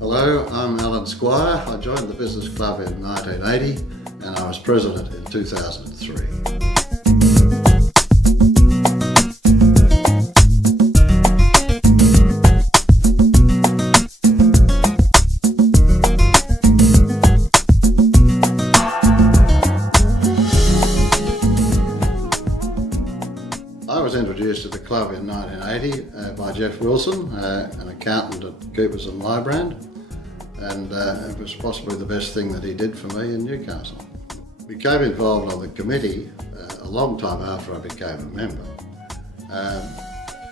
Hello, I'm Alan Squire. I joined the business club in 1980 and I was president in 2003. I was introduced to the club in 1980 by Jeff Wilson, an accountant at Coopers and Lybrand, and it was possibly the best thing that he did for me in Newcastle. Became involved on the committee a long time after I became a member,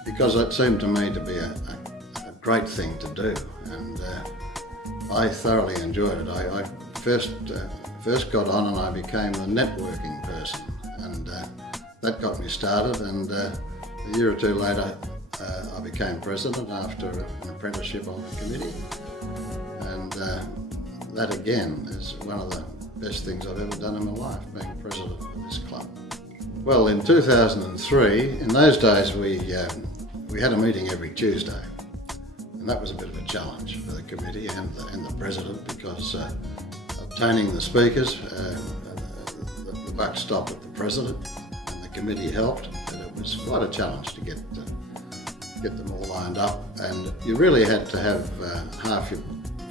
because it seemed to me to be a great thing to do, and I thoroughly enjoyed it. I first got on and I became the networking person, and that got me started, and a year or two later I became president after an apprenticeship on the committee, and that again is one of the best things I've ever done in my life, being president of this club. Well, in 2003, in those days we had a meeting every Tuesday, and that was a bit of a challenge for the committee and the president, because obtaining the speakers, the buck stopped at the president. The committee helped, and it was quite a challenge to get them all lined up, and you really had to have half your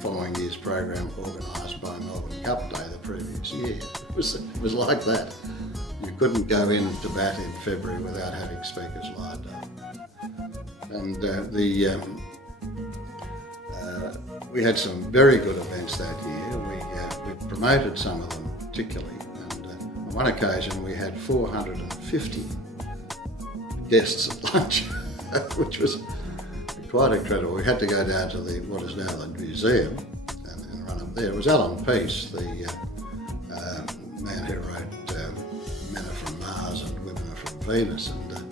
following year's program organised by Melbourne Cup Day the previous year. It was like that. You couldn't go into bat in February without having speakers lined up. And we had some very good events that year. We promoted some of them particularly. On one occasion we had 450 guests at lunch, which was quite incredible. We had to go down to what is now the museum and run up there. It was Alan Peace, the man who wrote Men Are From Mars and Women Are From Venus, and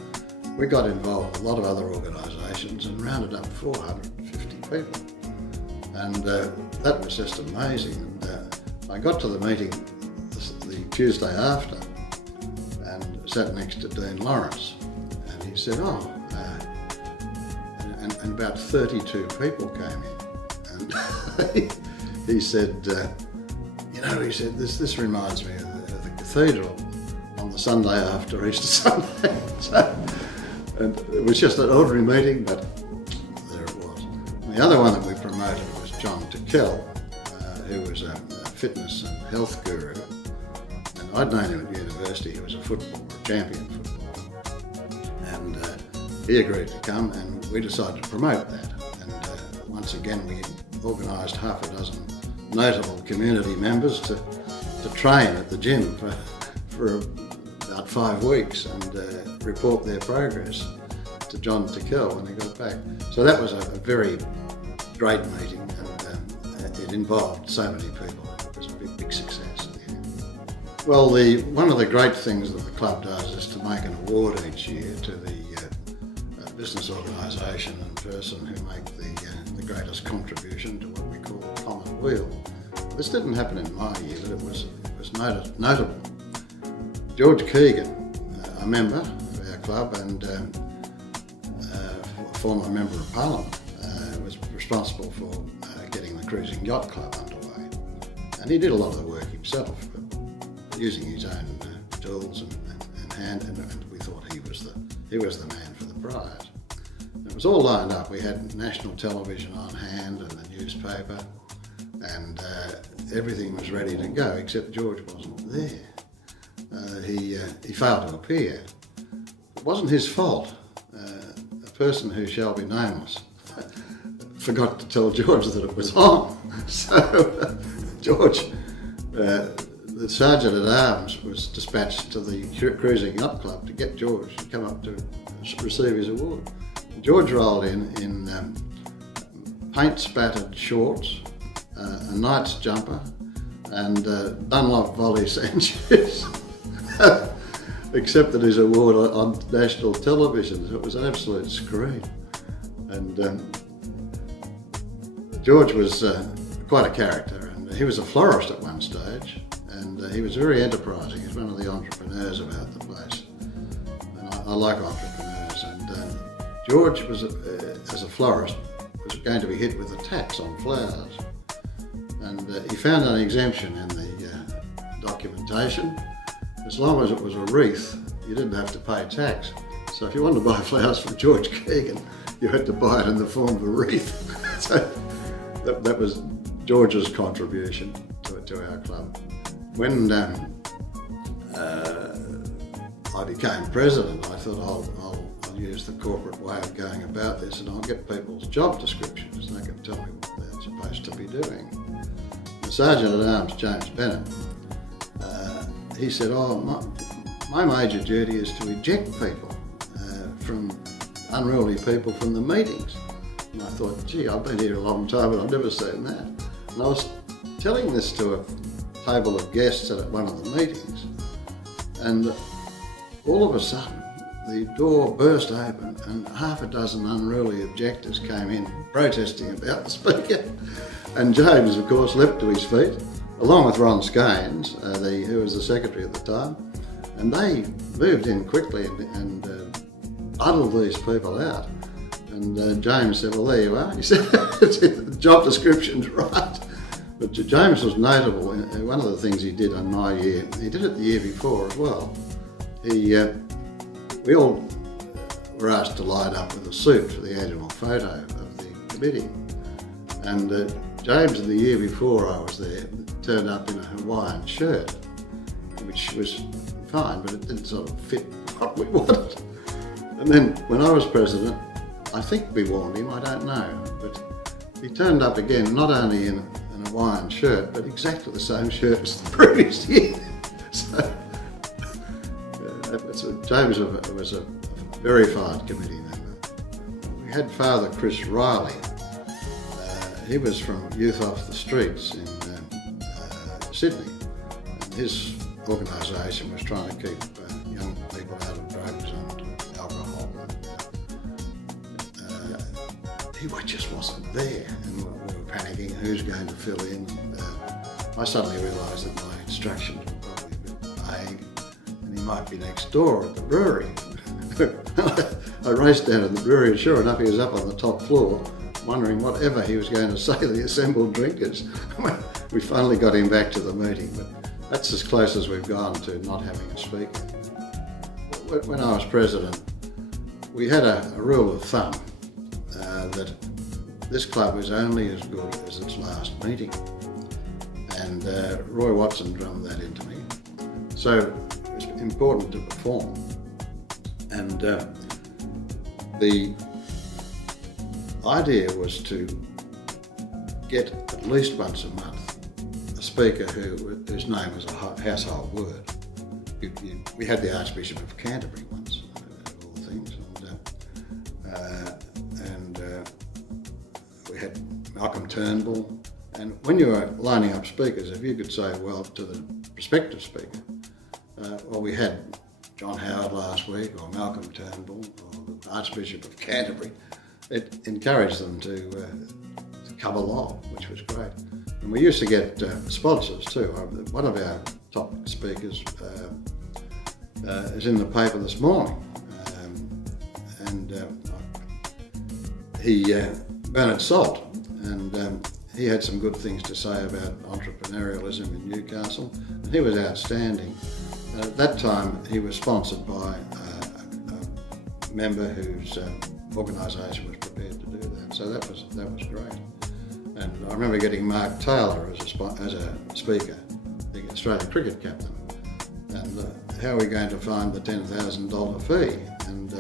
we got involved with a lot of other organisations and rounded up 450 people, and that was just amazing. And I got to the meeting the Tuesday after and sat next to Dean Lawrence, and he said, and about 32 people came in, and he said, this reminds me of the cathedral on the Sunday after Easter Sunday. And it was just an ordinary meeting, but there it was. And the other one that we promoted was John Tickell, who was a fitness and health guru. I'd known him at university. He was a champion footballer, and he agreed to come, and we decided to promote that. And once again, we organised half a dozen notable community members to train at the gym for about 5 weeks and report their progress to John Tickell when he got back. So that was a very great meeting, and it involved so many people. It was a big success. Well, one of the great things that the club does is to make an award each year to the business organisation and person who make the greatest contribution to what we call the common weal. This didn't happen in my year, but it was notable. George Keegan, a member of our club and a former member of Parliament, was responsible for getting the Cruising Yacht Club underway, and he did a lot of the work himself, using his own tools and hand, and we thought he was the man for the prize. And it was all lined up. We had national television on hand and the newspaper, and everything was ready to go, except George wasn't there. He failed to appear. It wasn't his fault. A person who shall be nameless forgot to tell George that it was on. So George, the Sergeant at Arms was dispatched to the Cruising Yacht Club to get George to come up to receive his award. George rolled in paint-spattered shorts, a knight's jumper, and Dunlop volley shoes. Accepted his award on national television. It was an absolute scream. And George was quite a character, and he was a florist at one stage. And he was very enterprising. He's one of the entrepreneurs about the place, and I like entrepreneurs. And George was, as a florist, was going to be hit with a tax on flowers. And he found an exemption in the documentation. As long as it was a wreath, you didn't have to pay tax. So if you wanted to buy flowers from George Keegan, you had to buy it in the form of a wreath. So that was George's contribution to our club. When I became president, I thought I'll use the corporate way of going about this, and I'll get people's job descriptions and they can tell me what they're supposed to be doing. The Sergeant at Arms, James Bennett, he said, my major duty is to eject people from unruly people from the meetings. And I thought, gee, I've been here a long time and I've never seen that. And I was telling this to a table of guests at one of the meetings, and all of a sudden the door burst open and half a dozen unruly objectors came in protesting about the speaker. And James, of course, leapt to his feet, along with Ron Scaines, who was the secretary at the time, and they moved in quickly and huddled these people out. And James said, well, there you are. He said, the job description's right. But James was notable. One of the things he did in my year, he did it the year before as well. We all were asked to line up with a suit for the annual photo of the committee. And James, the year before I was there, turned up in a Hawaiian shirt, which was fine, but it didn't sort of fit what we wanted. And then when I was president, I think we warned him, I don't know, but he turned up again, not only in a Hawaiian shirt, but exactly the same shirt as the previous year. So James was a verified committee member. We had Father Chris Riley. He was from Youth Off the Streets in Sydney. And his organisation was trying to keep young people out of drugs and alcohol. He just wasn't there, and we were panicking who's going to fill in. I suddenly realised that my instructions were probably a bit vague, and he might be next door at the brewery. I raced down to the brewery, and sure enough, he was up on the top floor, wondering whatever he was going to say to the assembled drinkers. We finally got him back to the meeting, but that's as close as we've gone to not having a speaker. When I was president, we had a rule of thumb that this club was only as good as its last meeting. And Roy Watson drummed that into me. So it's important to perform. And the idea was to get at least once a month a speaker whose name was a household word. We had the Archbishop of Canterbury once, of all things, and we had Malcolm Turnbull. And when you were lining up speakers, if you could say, well, to the prospective speaker, well, we had John Howard last week, or Malcolm Turnbull, or the Archbishop of Canterbury, it encouraged them to come along, which was great. And we used to get sponsors too. One of our top speakers is in the paper this morning, Bernard Salt, and he had some good things to say about entrepreneurialism in Newcastle, and he was outstanding. At that time, he was sponsored by a member whose organisation was prepared to do that, so that was great. And I remember getting Mark Taylor as a speaker, the Australian cricket captain, and how are we going to find the $10,000 fee? And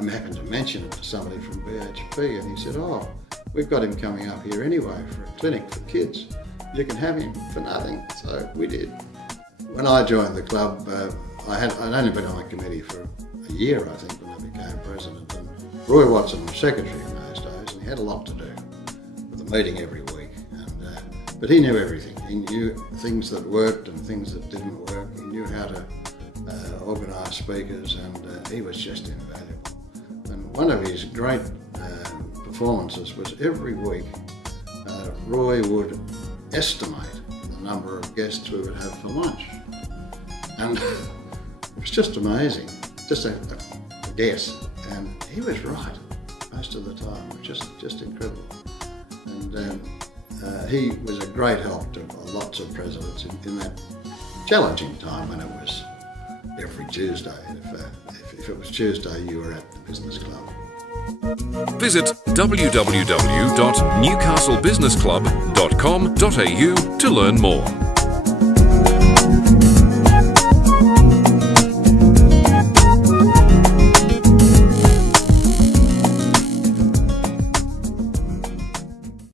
I happened to mention it to somebody from BHP, and he said, oh, we've got him coming up here anyway for a clinic for kids. You can have him for nothing. So we did. When I joined the club, I'd only been on the committee for a year, I think, when I became president. And Roy Watson was secretary in those days, and he had a lot to do with the meeting every week. But he knew everything. He knew things that worked and things that didn't work. He knew how to organise speakers, and he was just invaluable. And one of his great performances was every week Roy would estimate the number of guests we would have for lunch. And it was just amazing, just a guess And he was right most of the time, just incredible. And he was a great help to lots of presidents in that challenging time when it was every Tuesday. If it was Tuesday, you were at the business club. Visit www.newcastlebusinessclub.com.au to learn more.